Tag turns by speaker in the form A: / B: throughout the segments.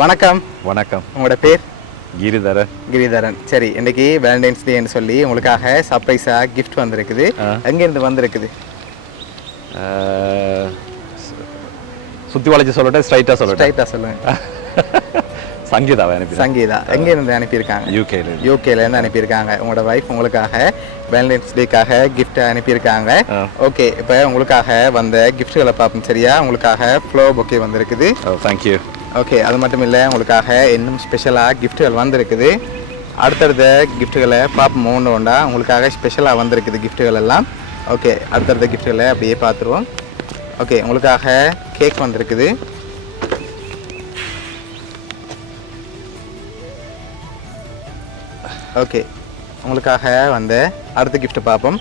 A: வணக்கம்.
B: வணக்கம்.
A: உங்களோட பேர்?
B: கிரிதரன்.
A: கிரிதரன். சரி இன்னைக்கு வேலண்டைன்ஸ் டேன்னு சொல்லி உங்களுக்காக சர்ப்ரைஸா gift வந்திருக்குது. எங்கேருந்து வந்திருக்குது?
B: சுத்தி வளைச்சு சொல்லட்டேன் ஸ்ட்ரைட்டாக சொல்லட்டேன்
A: ஸ்ட்ரைட்டாக சொல்லுங்க.
B: சங்கீதாவை அனுப்பி
A: சங்கீதா. எங்கேருந்து அனுப்பியிருக்காங்க?
B: யூகேல
A: யூகேல இருந்து. அனுப்பியிருக்காங்க. உங்களோட வைஃப் உங்களுக்காக வேலண்டைன்ஸ் டேக்காக gift அனுப்பியிருக்காங்க. ஓகே இப்போ உங்களுக்காக வந்த கிஃப்ட்களை பார்ப்போம். சரியா? உங்களுக்காக ஃப்ளோ பொக்கே வந்திருக்குது.
B: தேங்க்யூ
A: ஓகே அது மட்டும் இல்லை உங்களுக்காக இன்னும் ஸ்பெஷலாக கிஃப்ட்டுகள் வந்திருக்குது. அடுத்தடுத்த கிஃப்ட்டுகளை பார்ப்போம் ஒன்று ஒன்றா உங்களுக்காக ஸ்பெஷலாக வந்திருக்குது கிஃப்ட்டுகள் எல்லாம். ஓகே அடுத்தடுத்த கிஃப்ட்டுகளை அப்படியே பார்த்துருவோம். ஓகே உங்களுக்காக கேக் வந்திருக்குது. ஓகே உங்களுக்காக வந்த அடுத்த கிஃப்ட்டு பார்ப்போம்.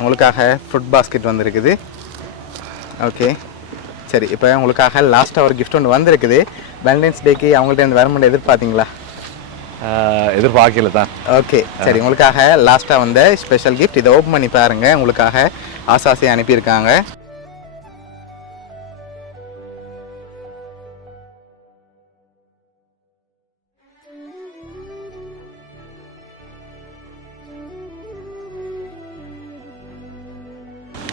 A: உங்களுக்காக ஃப்ரூட் பாஸ்கெட் வந்திருக்குது. ஓகே சரி இப்போ உங்களுக்காக லாஸ்ட்டாக ஒரு gift ஒன்று வந்திருக்குது. வேலண்டைன்ஸ் டேக்கு அவங்கள்ட்ட இருந்து வரமுடிய எதிர்பார்த்தீங்களா?
B: எதிர்பார்க்கல தான்.
A: ஓகே சரி உங்களுக்காக லாஸ்ட்டாக வந்த ஸ்பெஷல் gift இதை ஓப்பன் பண்ணி பாருங்க. உங்களுக்காக ஆசாசியாக அனுப்பியிருக்காங்க.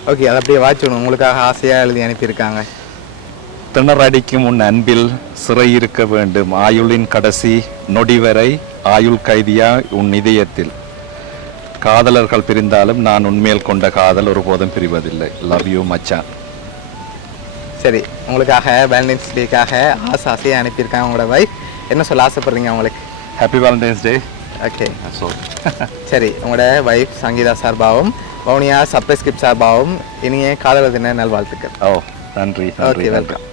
A: ஓகே அதை அப்படியே வாட்சிடணும் உங்களுக்காக ஆசையாக எழுதி அனுப்பியிருக்காங்க.
B: திணறடிக்கும் உன் அன்பில் சிறை இருக்க வேண்டும். ஆயுளின் கடைசி நொடி வரை ஆயுள் கைதியா உன் இதயத்தில். காதலர்கள் பிரிந்தாலும் நான் உண்மையில் கொண்ட காதல் ஒருபோதும் பிரிவதில்லை. லவ் யூ மச்சான்.
A: சரி உங்களுக்காக வேலண்டைன்ஸ் டேக்காக ஆசை ஆசையாக அனுப்பியிருக்காங்க உங்களோட வைஃப் என்ன சொல்ல ஆசைப்படுறீங்க உங்களுக்கு
B: ஹாப்பி வேலண்டைன்ஸ் டே
A: ஓகே சரி உங்களோட வைஃப் சங்கீதா சார்பாகவும் வவுனியா சப்ரைஸ் கிஃப்ட் சார்பாகவும் இனிய காதலர் தின நல்வாழ்த்துக்கள்.
B: ஓ நன்றி
A: ஓகே வெல்கம்.